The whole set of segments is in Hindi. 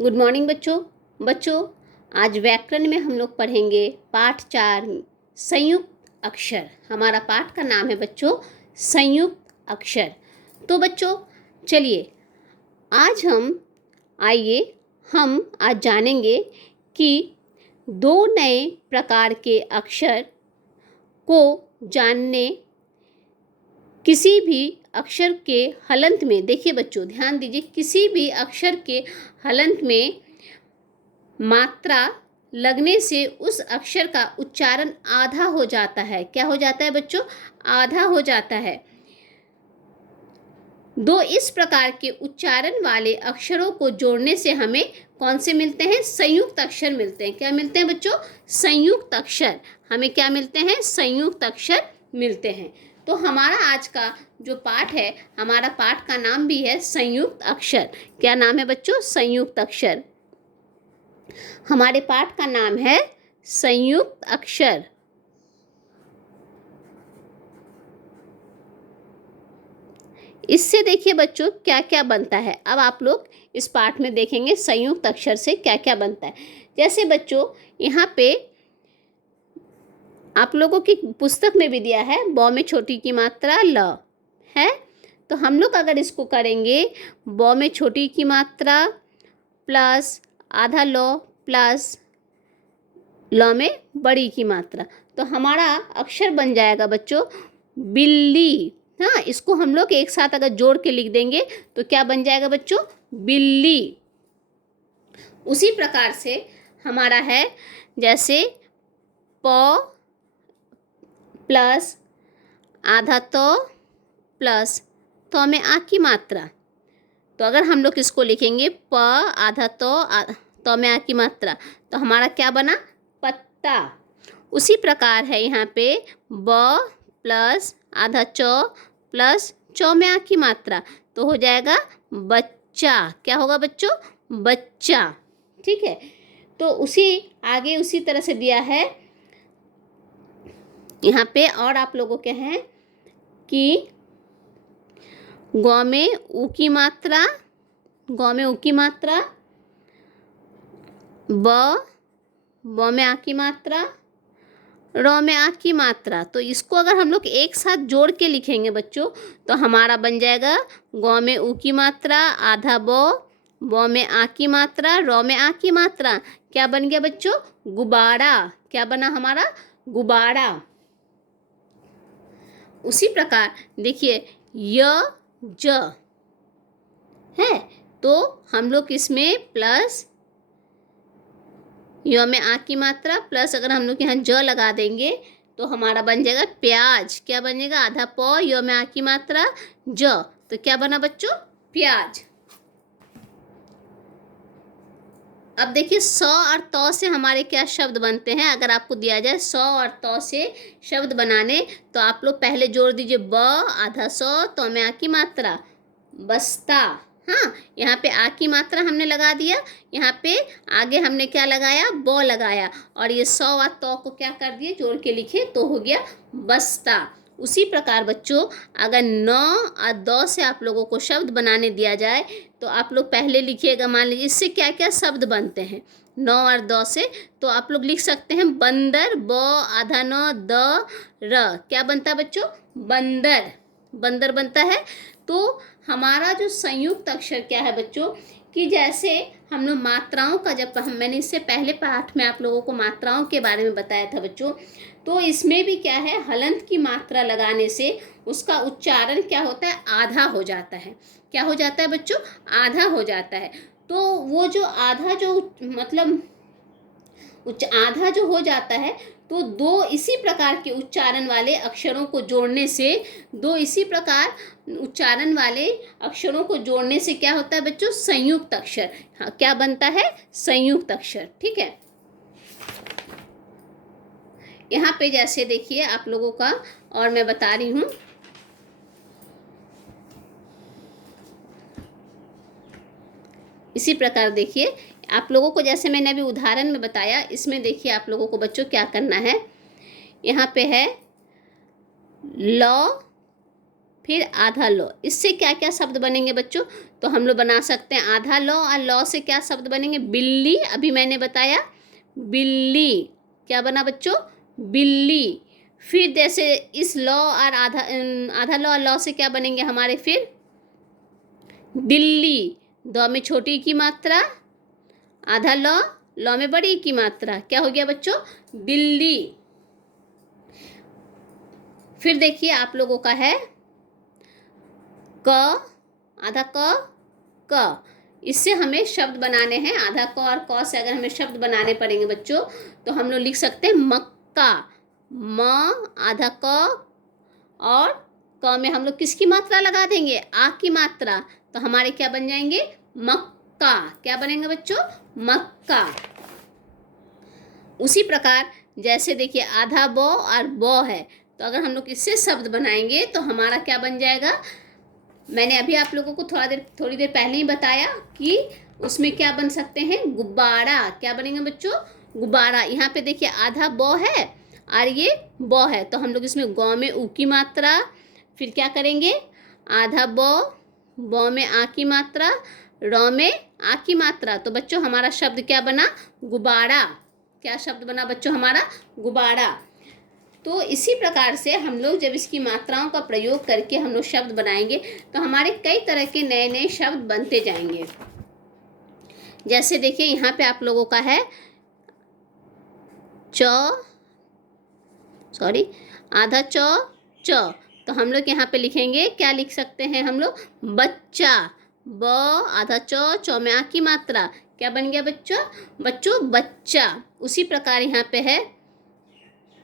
गुड मॉर्निंग बच्चों आज व्याकरण में हम लोग पढ़ेंगे पाठ 4 संयुक्त अक्षर। हमारा पाठ का नाम है बच्चों संयुक्त अक्षर। तो बच्चों चलिए हम आज जानेंगे कि दो नए प्रकार के अक्षर को जानने किसी भी अक्षर के हलंत में, देखिए बच्चों ध्यान दीजिए, किसी भी अक्षर के हलंत में मात्रा लगने से उस अक्षर का उच्चारण आधा हो जाता है। क्या हो जाता है बच्चों? आधा हो जाता है। दो इस प्रकार के उच्चारण वाले अक्षरों को जोड़ने से हमें कौन से मिलते हैं? संयुक्त अक्षर मिलते हैं। क्या मिलते हैं बच्चों? संयुक्त अक्षर। हमें क्या मिलते हैं? संयुक्त अक्षर मिलते हैं। तो हमारा आज का जो पाठ है, हमारा पाठ का नाम भी है संयुक्त अक्षर। क्या नाम है बच्चों? संयुक्त अक्षर। हमारे पाठ का नाम है संयुक्त अक्षर। इससे देखिए बच्चों क्या क्या बनता है। अब आप लोग इस पाठ में देखेंगे संयुक्त अक्षर से क्या क्या बनता है। जैसे बच्चों यहाँ पे आप लोगों की पुस्तक में भी दिया है, ब में छोटी की मात्रा ल है। तो हम लोग अगर इसको करेंगे ब में छोटी की मात्रा प्लस आधा ल प्लस ल में बड़ी की मात्रा, तो हमारा अक्षर बन जाएगा बच्चों बिल्ली। हाँ, इसको हम लोग एक साथ अगर जोड़ के लिख देंगे तो क्या बन जाएगा बच्चों? बिल्ली। उसी प्रकार से हमारा है जैसे प प्लस आधा तो प्लस तो में आ की मात्रा, तो अगर हम लोग इसको लिखेंगे प आधा तो में आ की मात्रा, तो हमारा क्या बना? पत्ता। उसी प्रकार है यहाँ पे ब प्लस आधा चौ प्लस चौ में आ की मात्रा, तो हो जाएगा बच्चा। क्या होगा बच्चों? बच्चा। ठीक है। तो उसी तरह से दिया है यहाँ पे। और आप लोगों के हैं कि गौ में ऊ की मात्रा, ब में आ की मात्रा, र में आ की मात्रा। तो इसको अगर हम लोग एक साथ जोड़ के लिखेंगे बच्चों तो हमारा बन जाएगा गौ में ऊ की मात्रा आधा ब में आ की मात्रा, र में आ की मात्रा। क्या बन गया बच्चों? गुब्बारा। क्या बना हमारा? गुब्बारा। उसी प्रकार देखिए य ज है, तो हम लोग इसमें प्लस य में आ की मात्रा प्लस अगर हम लोग यहाँ ज लगा देंगे तो हमारा बन जाएगा प्याज। क्या बन जाएगा? आधा प य में आ की मात्रा ज, तो क्या बना बच्चों? प्याज। अब देखिए स और त से हमारे क्या शब्द बनते हैं। अगर आपको दिया जाए स और त से शब्द बनाने, तो आप लोग पहले जोड़ दीजिए ब आधा स तो में आ की मात्रा बस्ता। हाँ, यहाँ पे आ की मात्रा हमने लगा दिया, यहाँ पे आगे हमने क्या लगाया? ब लगाया, और ये स और त को क्या कर दिए? जोड़ के लिखे तो हो गया बस्ता। उसी प्रकार बच्चों अगर न और द से आप लोगों को शब्द बनाने दिया जाए तो आप लोग पहले लिखिएगा। मान लीजिए इससे क्या क्या शब्द बनते हैं न और द से, तो आप लोग लिख सकते हैं बंदर, ब आधा न द र। क्या बनता है बच्चों? बंदर। बंदर बनता है। तो हमारा जो संयुक्त अक्षर क्या है बच्चों कि जैसे हम लोग मात्राओं का, जब मैंने इससे पहले पाठ में आप लोगों को मात्राओं के बारे में बताया था बच्चों, तो इसमें भी क्या है? हलंत की मात्रा लगाने से उसका उच्चारण क्या होता है? आधा हो जाता है। क्या हो जाता है बच्चों? आधा हो जाता है। तो वो जो आधा जो मतलब आधा जो हो जाता है, तो दो इसी प्रकार के उच्चारण वाले अक्षरों को जोड़ने से, दो इसी प्रकार उच्चारण वाले अक्षरों को जोड़ने से क्या होता है बच्चों? संयुक्त अक्षर। हाँ, क्या बनता है? संयुक्त अक्षर। ठीक है। यहाँ पे जैसे देखिए आप लोगों का, और मैं बता रही हूँ, इसी प्रकार देखिए आप लोगों को, जैसे मैंने अभी उदाहरण में बताया, इसमें देखिए आप लोगों को बच्चों क्या करना है। यहाँ पे है ल, फिर आधा लॉ। इससे क्या क्या शब्द बनेंगे बच्चों? तो हम लोग बना सकते हैं आधा लॉ, और लॉ से क्या शब्द बनेंगे? बिल्ली, अभी मैंने बताया बिल्ली। क्या बना बच्चों? बिल्ली। फिर जैसे इस लॉ और आधा लॉ और लॉ से क्या बनेंगे हमारे? फिर दिल्ली। दो में छोटी की मात्रा, आधा लॉ, लॉ में बड़ी की मात्रा, क्या हो गया बच्चों? दिल्ली। फिर देखिए आप लोगों का है क, आधा क। इससे हमें शब्द बनाने हैं। आधा क और क से अगर हमें शब्द बनाने पड़ेंगे बच्चों, तो हम लोग लिख सकते हैं मक्का। म, आधा क, और क में हम लोग किसकी मात्रा लगा देंगे? आ की मात्रा। तो हमारे क्या बन जाएंगे? मक्का। क्या बनेंगे बच्चों? मक्का। उसी प्रकार जैसे देखिए आधा बो और बो है, तो अगर हम लोग इससे शब्द बनाएंगे तो हमारा क्या बन जाएगा? मैंने अभी आप लोगों को थोड़ी देर पहले ही बताया कि उसमें क्या बन सकते हैं? गुब्बारा। क्या बनेंगे बच्चों? गुब्बारा। यहाँ पे देखिए आधा बो है और ये बो है, तो हम लोग इसमें गौ में ऊ की मात्रा, फिर क्या करेंगे? आधा बो में आ की मात्रा, रौ में आ की मात्रा। तो बच्चों हमारा शब्द क्या बना? गुब्बारा। क्या शब्द बना बच्चों हमारा? गुब्बारा। तो इसी प्रकार से हम लोग जब इसकी मात्राओं का प्रयोग करके हम लोग शब्द बनाएंगे तो हमारे कई तरह के नए नए शब्द बनते जाएंगे। जैसे देखिए यहाँ पे आप लोगों का है आधा च। तो हम लोग यहाँ पे लिखेंगे, क्या लिख सकते हैं हम लोग? बच्चा। ब, आधा च में आ की मात्रा, क्या बन गया बच्चों? बच्चा। उसी प्रकार यहाँ पे है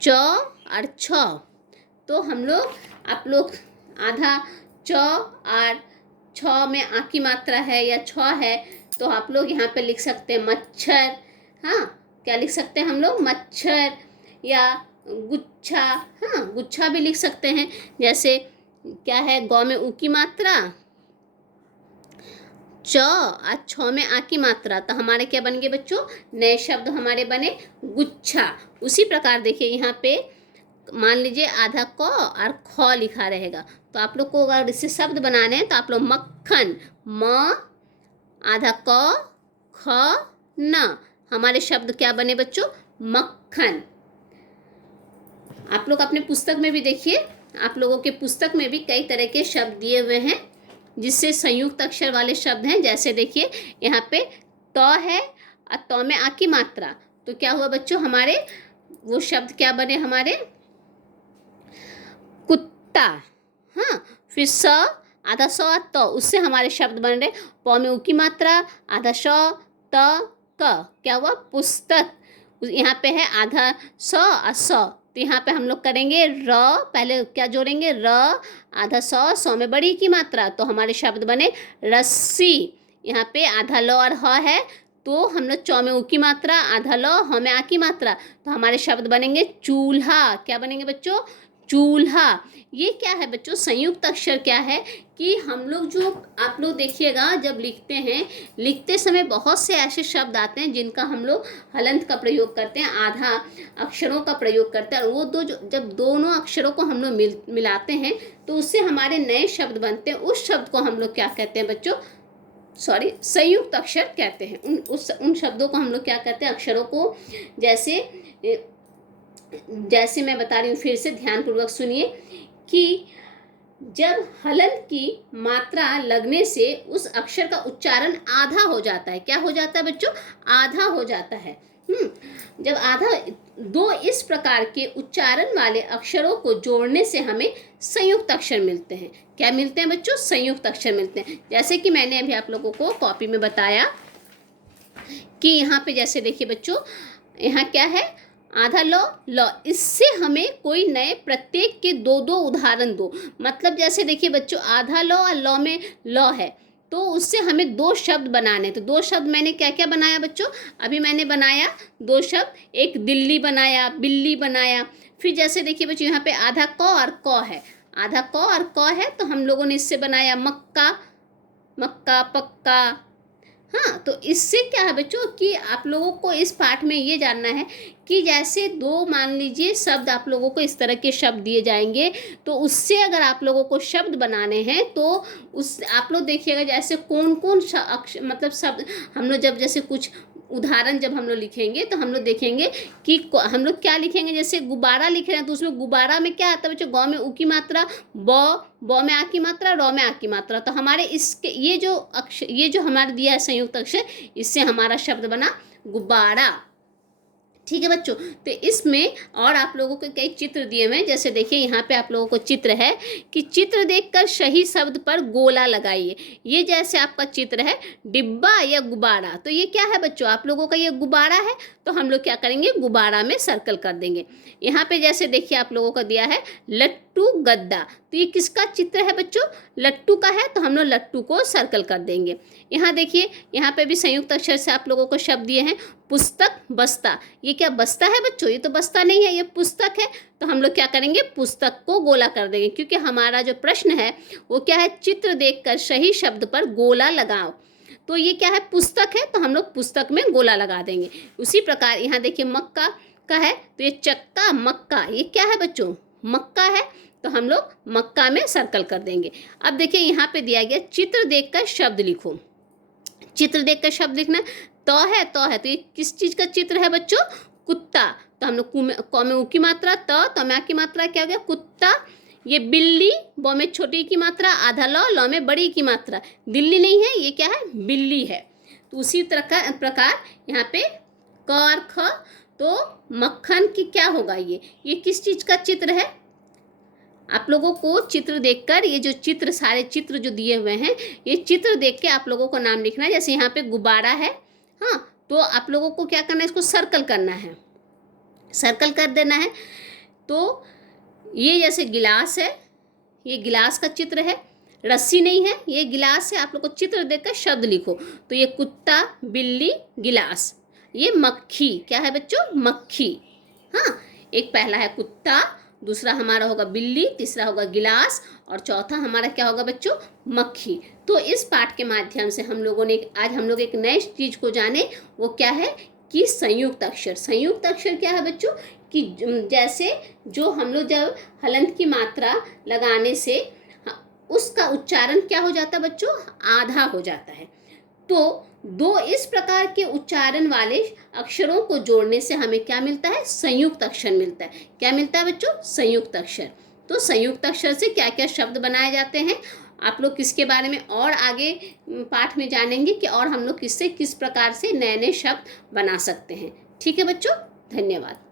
च और छ। तो हम लोग, आप लोग आधा च और छ में आ की मात्रा है या छ है, तो आप लोग यहाँ पे लिख सकते हैं मच्छर। हाँ, क्या लिख सकते हैं हम लोग? मच्छर। या गुच्छा। हाँ, गुच्छा भी लिख सकते हैं। जैसे क्या है? गौ में ऊ की मात्रा, च और छ में आ की मात्रा, तो हमारे क्या बन गए बच्चों? नए शब्द हमारे बने गुच्छा। उसी प्रकार देखिए यहाँ पे मान लीजिए आधा क और ख लिखा रहेगा, तो आप लोग को अगर इससे शब्द बनाने हैं तो आप लोग मक्खन। म, आधा क, ख, न, हमारे शब्द क्या बने बच्चों? मक्खन। आप लोग अपने पुस्तक में भी देखिए, आप लोगों के पुस्तक में भी कई तरह के शब्द दिए हुए हैं जिससे संयुक्त अक्षर वाले शब्द हैं। जैसे देखिए यहाँ पे त है और त में आ की मात्रा, तो क्या हुआ बच्चों? हमारे वो शब्द क्या बने हमारे? कुत्ता। हाँ, फिर स, आधा स और त, उससे हमारे शब्द बन रहे प में ऊ की मात्रा, आधा श, त, क, क्या हुआ? पुस्तक। यहाँ पे है आधा स और स, तो यहाँ पे हम लोग करेंगे र, पहले क्या जोड़ेंगे? र, आधा स में बड़ी की मात्रा, तो हमारे शब्द बने रस्सी। यहाँ पे आधा ल और ह है, तो हम लोग च में ऊ की मात्रा, आधा ल, ह में आ की मात्रा, तो हमारे शब्द बनेंगे चूल्हा। क्या बनेंगे बच्चों? चूल्हा। ये क्या है बच्चों? संयुक्त अक्षर क्या है कि हम लोग जो, आप लोग देखिएगा जब लिखते हैं, लिखते समय बहुत से ऐसे शब्द आते हैं जिनका हम लोग हलंत का प्रयोग करते हैं, आधा अक्षरों का प्रयोग करते हैं, और वो जब दोनों अक्षरों को हम लोग मिलाते हैं तो उससे हमारे नए शब्द बनते हैं। उस शब्द को हम लोग क्या कहते हैं बच्चों? संयुक्त अक्षर कहते हैं। उन शब्दों को हम लोग क्या कहते हैं? अक्षरों को। जैसे मैं बता रही हूँ, फिर से ध्यानपूर्वक सुनिए कि जब हलंत की मात्रा लगने से उस अक्षर का उच्चारण आधा हो जाता है। क्या हो जाता है बच्चों? आधा हो जाता है। जब आधा, दो इस प्रकार के उच्चारण वाले अक्षरों को जोड़ने से हमें संयुक्त अक्षर मिलते हैं। क्या मिलते हैं बच्चों? संयुक्त अक्षर मिलते हैं। जैसे कि मैंने अभी आप लोगों को कॉपी में बताया कि यहाँ पे जैसे देखिए बच्चों, यहाँ क्या है? आधा ल। इससे हमें कोई नए प्रत्येक के दो दो उदाहरण दो। मतलब जैसे देखिए बच्चों, आधा ल और ल में ल है, तो उससे हमें दो शब्द बनाने। तो दो शब्द मैंने क्या क्या बनाया बच्चों? अभी मैंने बनाया दो शब्द, एक दिल्ली बनाया, बिल्ली बनाया। फिर जैसे देखिए बच्चों, यहाँ पे आधा क और क है, आधा क और क है, तो हम लोगों ने इससे बनाया मक्का, मक्का, पक्का। हाँ, तो इससे क्या है बच्चों कि आप लोगों को इस पाठ में ये जानना है कि जैसे दो मान लीजिए शब्द आप लोगों को इस तरह के शब्द दिए जाएंगे, तो उससे अगर आप लोगों को शब्द बनाने हैं तो उस आप लोग देखिएगा जैसे कौन कौन मतलब शब्द हम लोग जब जैसे कुछ उदाहरण जब हम लोग लिखेंगे तो हम लोग देखेंगे कि हम लोग क्या लिखेंगे। जैसे गुब्बारा लिख रहे हैं तो उसमें गुब्बारा में क्या आता है बच्चों, गौ में उ की मात्रा, ब में आ की मात्रा, र में आ की मात्रा। तो हमारे इसके ये जो हमारे दिया है संयुक्त अक्षर, इससे हमारा शब्द बना गुब्बारा। ठीक है बच्चों, तो इसमें और आप लोगों को कई चित्र दिए हुए हैं। जैसे देखिए यहाँ पे आप लोगों को चित्र है कि चित्र देखकर सही शब्द पर गोला लगाइए। ये जैसे आपका चित्र है डिब्बा या गुब्बारा, तो ये क्या है बच्चों, आप लोगों का ये गुब्बारा है, तो हम लोग क्या करेंगे गुब्बारा में सर्कल कर देंगे। यहाँ पे जैसे देखिए आप लोगों को दिया है लट्टू गद्दा, तो ये किसका चित्र है बच्चों, लट्टू का है, तो हम लोग लट्टू को सर्कल कर देंगे। यहाँ देखिए यहाँ पे भी संयुक्त अक्षर से आप लोगों को शब्द दिए हैं पुस्तक बस्ता। ये क्या बस्ता है बच्चों, ये तो बस्ता नहीं है, ये पुस्तक है। तो हम लोग क्या करेंगे पुस्तक को गोला कर देंगे, क्योंकि हमारा जो प्रश्न है वो क्या है, चित्र देखकर सही शब्द पर गोला लगाओ। तो ये क्या है पुस्तक है, तो हम लोग पुस्तक में गोला लगा देंगे। उसी प्रकार यहाँ देखिए मक्का का है, तो ये चक्का मक्का, ये क्या है बच्चों मक्का है, तो हम लोग मक्का में सर्कल कर देंगे। अब देखिए यहाँ पे दिया गया चित्र देखकर शब्द लिखो। चित्र देखकर शब्द लिखना, तो है तो ये किस चीज़ का चित्र है बच्चों, कुत्ता। तो हम लोग क में उ की मात्रा, तो में आ की मात्रा क्या हो गया कुत्ता। ये बिल्ली, ब में छोटी की मात्रा, आधा ल में बड़ी की मात्रा, दिल्ली नहीं है, ये क्या है बिल्ली है। तो उसी तरह प्रकार यहाँ पे क और ख, तो मक्खन की क्या होगा, ये किस चीज़ का चित्र है। आप लोगों को चित्र देखकर ये जो चित्र सारे चित्र जो दिए हुए हैं, ये चित्र देख के आप लोगों को नाम लिखना है। जैसे यहाँ पे गुब्बारा है, हाँ, तो आप लोगों को क्या करना है, इसको सर्कल करना है, सर्कल कर देना है। तो ये जैसे गिलास है, ये गिलास का चित्र है, रस्सी नहीं है, ये गिलास है। आप लोग को चित्र देखकर शब्द लिखो। तो ये कुत्ता, बिल्ली, गिलास। ये मक्खी, क्या है बच्चों मक्खी। हाँ, एक पहला है कुत्ता, दूसरा हमारा होगा बिल्ली, तीसरा होगा गिलास, और चौथा हमारा क्या होगा बच्चों मक्खी। तो इस पाठ के माध्यम से हम लोगों ने आज हम लोग एक नए चीज को जाने, वो क्या है कि संयुक्त अक्षर। संयुक्त अक्षर क्या है बच्चों कि जैसे जो हम लोग जब हलंत की मात्रा लगाने से उसका उच्चारण क्या हो जाता है बच्चों, आधा हो जाता है। तो दो इस प्रकार के उच्चारण वाले अक्षरों को जोड़ने से हमें क्या मिलता है, संयुक्त अक्षर मिलता है। क्या मिलता है बच्चों, संयुक्त अक्षर। तो संयुक्त अक्षर से क्या क्या शब्द बनाए जाते हैं, आप लोग किसके बारे में और आगे पाठ में जानेंगे कि और हम लोग किससे किस प्रकार से नए नए शब्द बना सकते हैं। ठीक है बच्चों, धन्यवाद।